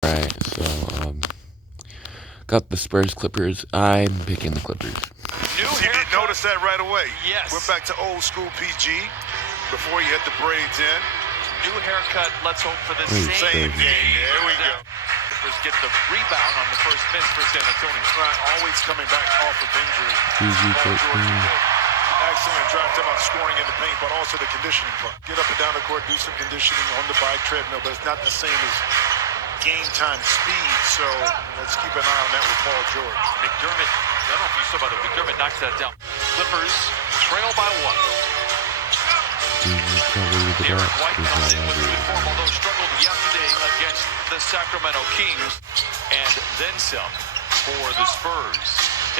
Alright, so, got the Spurs Clippers. I'm picking the Clippers. You did notice that right away. Yes. Went back to old school PG before you had the braids in. New haircut. Let's hope for the Same day. There we go. Clippers get the rebound on the first miss for San Antonio. Always coming back off of injury. PG-13. Excellent drive time on scoring in the paint, but also the conditioning part. Get up and down the court, do some conditioning on the bike treadmill, but it's not the same as game time speed, so let's keep an eye on that with Paul George. McDermott, I don't know if you saw, by the way, McDermott knocks that down. Clippers trail by one. Derek White comes in with the form, although struggled yesterday against the Sacramento Kings, and then some for the Spurs.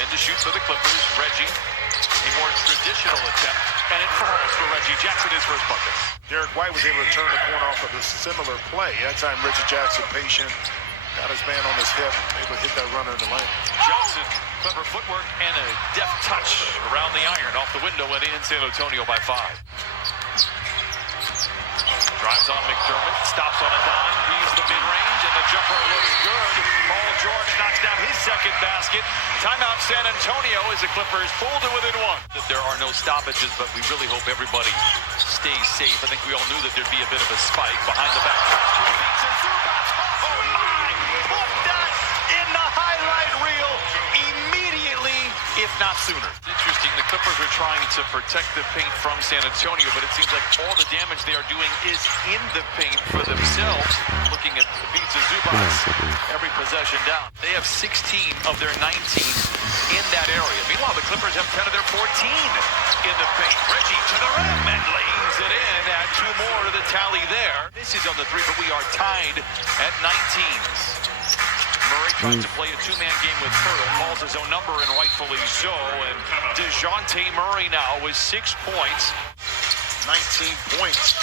10 to shoot for the Clippers. Reggie, a more traditional attempt, and it falls for Reggie Jackson, his first bucket. Derek White was able to turn the corner off of a similar play. That time Reggie Jackson patient, got his man on his hip, able to hit that runner in the lane. Johnson, clever footwork and a deft touch around the iron, off the window and in San Antonio by 5. Drives on McDermott, stops on a dime, he's the mid-range, and the jumper looks good. Paul George knocks down his second basket. Timeout San Antonio as the Clippers pull to within one. There are no stoppages, but we really hope everybody stays safe. I think we all knew that there'd be a bit of a spike behind the back. Oh my! Put that in the highlight reel immediately, if not sooner. Interesting, the Clippers are trying to protect the paint from San Antonio, but it seems like all the damage they are doing is in the paint for themselves. Looking at Ivica Zubac, every possession down. They have 16 of their 19 in that area. Meanwhile, the Clippers have 10 of their 14 in the paint. Reggie to the rim and lays it in. Add 2 more to the tally there. This is on the 3, but we are tied at 19. Murray tries to play a 2-man game with Pirtle, calls his own number, and rightfully so. And DeJounte Murray now with 6 points. 19 points.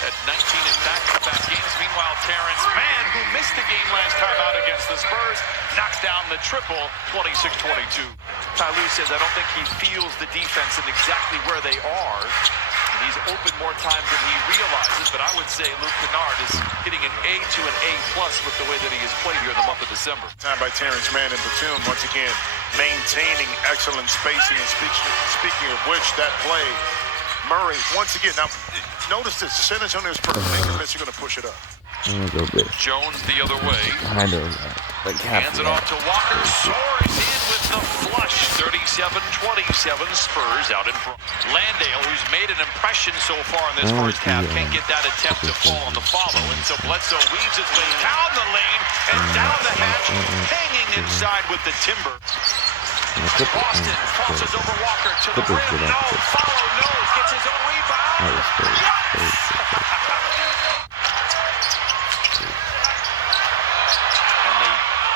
At 19 in back-to-back games. Meanwhile, Terrence Mann, who missed the game last time out against the Spurs, knocks down the triple, 26-22. Ty Lue says, I don't think he feels the defense and exactly where they are. And he's open more times than he realizes, but I would say Luke Kennard is getting an A to an A+ with the way that he has played here in the month of December. Time by Terrence Mann and Batum, once again, maintaining excellent spacing. And speaking of which, that play, Murray, once again, now notice this, San Antonio's perfect. Make a miss, you're going to push it up. Jones the other way. I know that. Hands it off to Walker, soars in with the flush. 37-27, Spurs out in front. Landale, who's made an impression so far in this first half, can't get that attempt to fall on the follow. And so Bledsoe weaves his way down the lane and down the hatch, hanging inside with the timber. Boston crosses over Walker to the rim. No, follow, knows, gets his own rebound. Yes!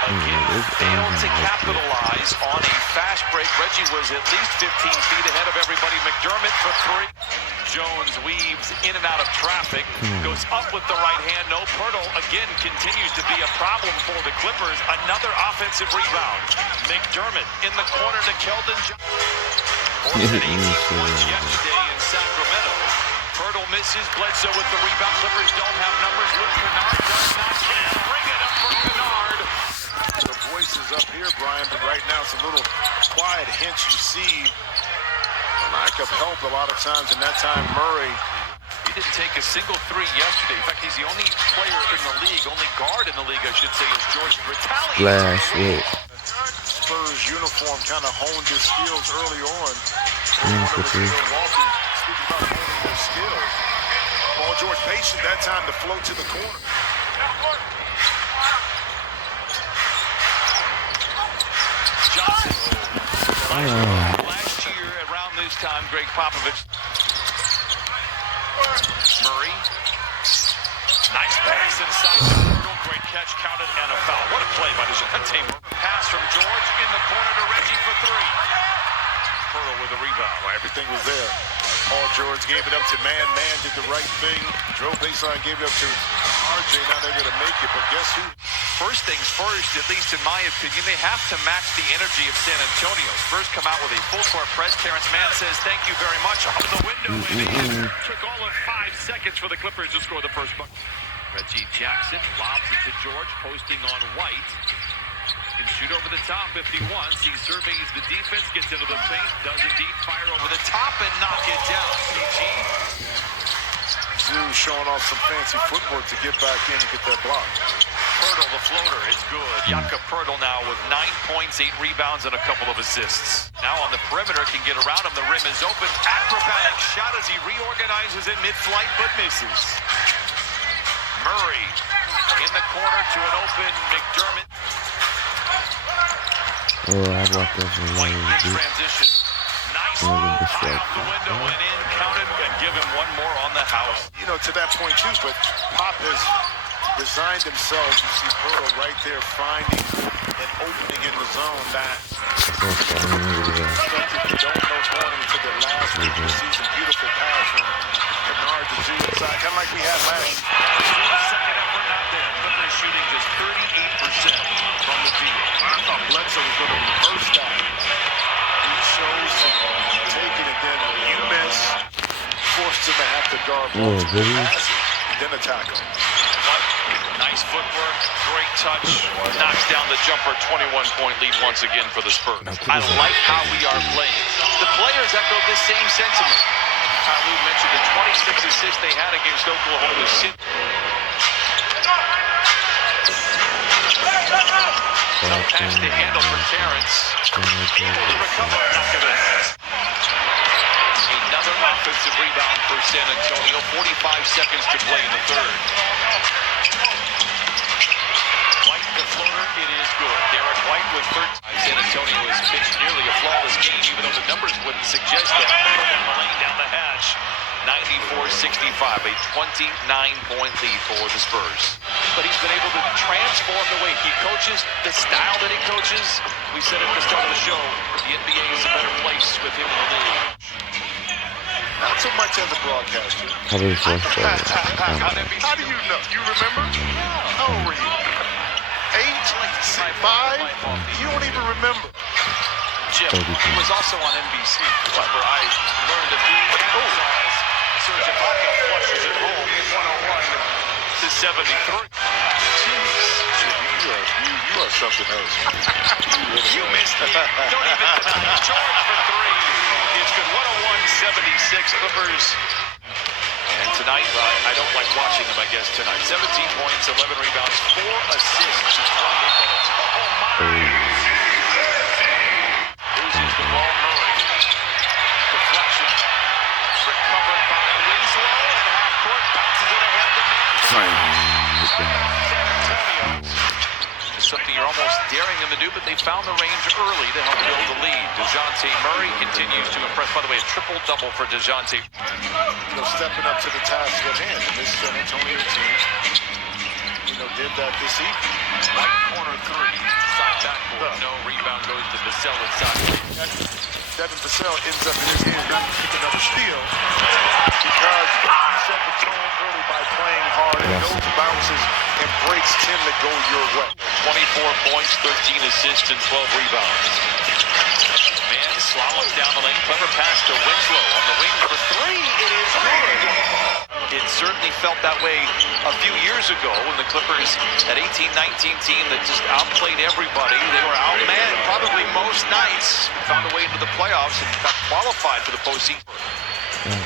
Again, failed to capitalize on a fast break. Reggie was at least 15 feet ahead of everybody. McDermott for 3. Jones weaves in and out of traffic. Goes up with the right hand. No, Pirtle again continues to be a problem for the Clippers. Another offensive rebound. McDermott in the corner to Keldon Johnson. 18 points yesterday in Sacramento. Pirtle misses. Bledsoe with the rebound. Clippers don't have numbers. Luke Kennard does not get it. Ring it up for Kennard. The voices up here, Brian, but right now it's a little quiet. Hence you see lack of help a lot of times, and that time Murray. He didn't take a single 3 yesterday. In fact, he's the only player in the league, only guard in the league, I should say, is George retaliates. Spurs uniform kind of honed his skills early on. Quickly. Speaking about honing their skills. Paul George patient that time to float to the corner. Johnson. Last year, around this time, Greg Popovich. Murray. Nice pass inside the Pirtle. Great catch, counted, and a foul. What a play by DeJounte Murray. Pass from George in the corner to Reggie for 3. Pirtle with a rebound. Well, everything was there. Paul George gave it up to Mann. Mann did the right thing. Drove baseline, gave it up to RJ. Now they're going to make it, but guess who? First things first, at least in my opinion, they have to match the energy of San Antonio. Spurs come out with a full-court press. Terrence Mann says, thank you very much. Off the window, and it took all of 5 seconds for the Clippers to score the first bucket. Reggie Jackson lobs it to George, posting on White. Can shoot over the top if he wants. He surveys the defense, gets into the paint, does indeed fire over the top and knock it down. CG. Zoo showing off some fancy footwork to get back in and get that block. Pirtle, the floater, it's good. Jakob Pirtle now with 9 points, 8 rebounds, and a couple of assists. Now on the perimeter, can get around him. The rim is open. Acrobatic shot as he reorganizes in mid-flight, but misses. Murray in the corner to an open McDermott. I'd walk over White in there. transition. Nice move out the window and in, count it, and give him one more on the house. You know, to that point too, but Pop has resigned himself. You see Pirtle right there finding an opening in the zone that you don't know going into the last week of the season. Beautiful pass from Kennard to Zoo inside, kind of like we had last year. Second effort not there. Clippers shooting just 38% from the field. I thought Bledsoe was going to reverse that. He chose to take it, and then you miss, forced him to have to guard both passes, then attack him. Nice footwork, great touch, knocks down the jumper, 21-point lead once again for the Spurs. I like how we are playing. The players echo this same sentiment. Kyle Lue mentioned the 26 assists they had against Oklahoma City. No pass to handle for Terrence. Able to recover, knock it in. Another offensive rebound for San Antonio. 45 seconds to play in the third. White the floater, it is good. Derek White with 13. San Antonio has pitched nearly a flawless game, even though the numbers wouldn't suggest that. Down the lane, down the hatch. 94-65, a 29-point lead for the Spurs. But he's been able to transform the way he coaches, the style that he coaches. We said at the start of the show, the NBA is a better place with him in the league. Not so much as a broadcaster. How do you feel? How do you know? You remember? How old were you? 8? 5? You don't even remember. Jim, he was also on NBC, where I learned a few as Serge Ibaka flushes it home, 101-73. Jeez, You are something else. You missed it. Don't even deny. George for 3. It's good. 101-76 Clippers. And tonight, I don't like watching them, I guess, tonight. 17 points, 11 rebounds, 4 assists in 28 minutes. Oh, my. Loses the ball, Murray. Deflection. Recovered by Winslow. And half court bounces it ahead to Mann. San Antonio. Something you're almost daring them to do, but they found the range early to help build the lead. DeJounte Murray continues to impress. By the way, a triple-double for DeJounte. Stepping up to the task at hand. And this San Antonio team, did that this evening. Right corner 3. Side backboard. No rebound goes to Vassell inside. Devin Vassell ends up in his hand not to pick another steal because you set the tone early by playing hard, and those bounces and breaks tend to go your way. 24 points, 13 assists, and 12 rebounds. Mann slaloms down the lane. Clever pass to Winslow on the wing for 3. It is good. It certainly felt that way a few years ago when the Clippers, that 18-19 team that just outplayed everybody. They were outmanned probably most nights. Found a way into the playoffs and got qualified for the postseason.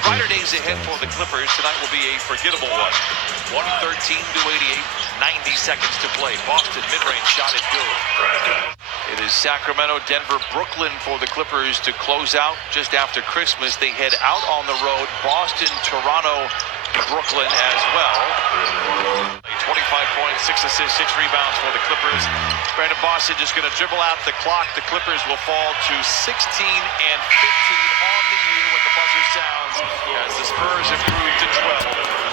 Brighter days ahead for the Clippers. Tonight will be a forgettable one. 113-88, 90 seconds to play. Boston mid-range shot is good. It is Sacramento, Denver, Brooklyn for the Clippers to close out just after Christmas. They head out on the road. Boston, Toronto, Brooklyn as well. 25 points, 6 assists, 6 rebounds for the Clippers. Brandon Boston just going to dribble out the clock. The Clippers will fall to 16-15 on the year when the buzzer sounds as the Spurs improve to 12.